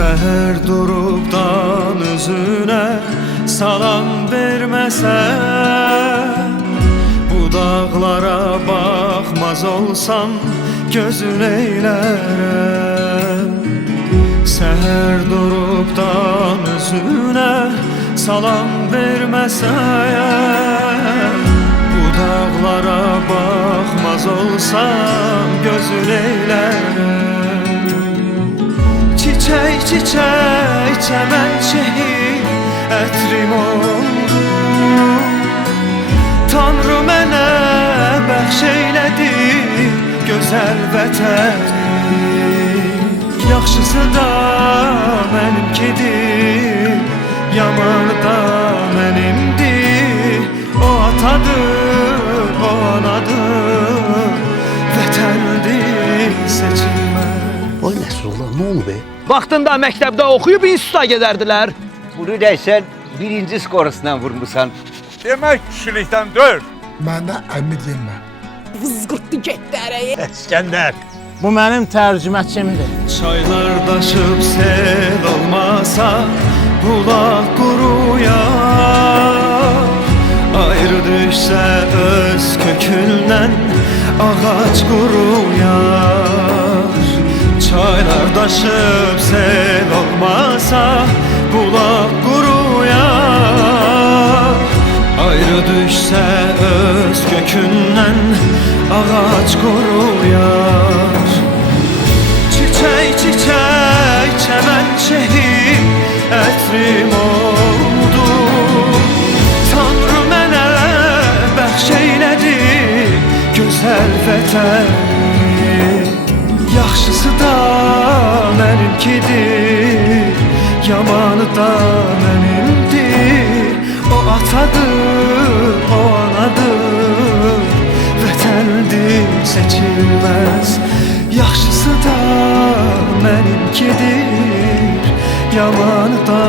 Səhər durubdan üzünə salam verməsən, bu dağlara baxmaz olsam gözün eylərəm. Səhər durubdan üzünə salam verməsən, bu dağlara baxmaz olsam gözün eylərəm. Çiçək, çiçək, çəmənçeyi ətrim oldu, Tanrı mənə bəxş eylədi gözəl vətəni. Yaxşısı da mənimkidir, yamanı da mənimdir. O atadır, o anadır, vətəndir seçilməz. Vay Nəsrullah, nə oldu be? Vaxtında məktəbdə oxuyub instituta gedərdilər. Bunu deysən birinci skorusundan vurmusan. Demək kişilikdən deyil. Məndə əmi deyilmə. Vızqırtdı getdi ərəyə. İskəndər. Bu mənim tərcüməçimdir. Çaylar daşıb sel olmasa bulaq quruyar, ayrı düşsə öz kökündən ağac quruyar. Çaylar daşıb sel olmasa bulaq quruyar, ayrı düşsə öz kökündən ağac quruyar. Çiçək, çiçək, çəmənçeyi ətrim oldu, Tanrı mənə bəxş eylədi gözəl vətəni. Yaxşısı da mənimkidir, yamanı da mənimdir. O atadır, o anadır, vətəndir seçilməz. Yaxşısı da mənimkidir, yamanı da